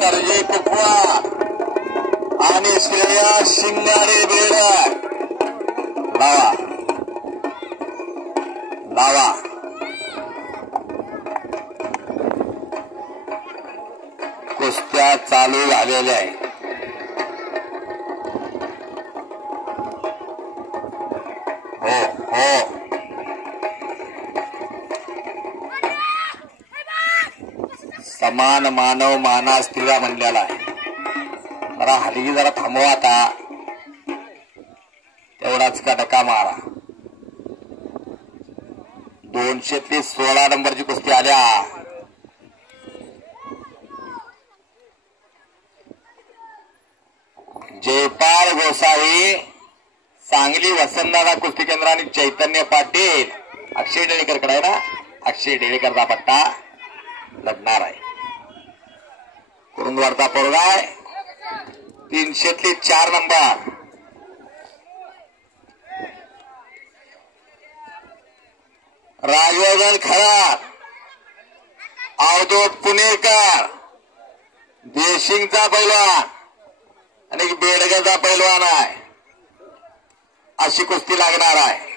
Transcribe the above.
सरजी कुपवा आणि श्रेया शिंगाडे बेडक. लावा लावा. कुस्त्या चालू झालेल्या आहे. हो हो. समान मानव मानास तिला म्हणलेला आहे. जरा हलगी जरा थांबवा आता. तेवढाच कडका मारा. 200तली 16 नंबरची कुस्ती आल्या. जयपाल गोसावी, सांगली वसंतदादा कुस्ती केंद्र आणि चैतन्य पाटील अक्षय डेळेकरकडे आहे ना. अक्षय डेळेकरचा पट्टा लढणार आहे. कुरुंदवाडचा पोरगाय 300तली 4 नंबर. राजवर्धन खरात, अवधूत पुणेकर, देशिंगचा पैलवान आणि बेडगरचा पैलवान आहे. अशी कुस्ती लागणार आहे.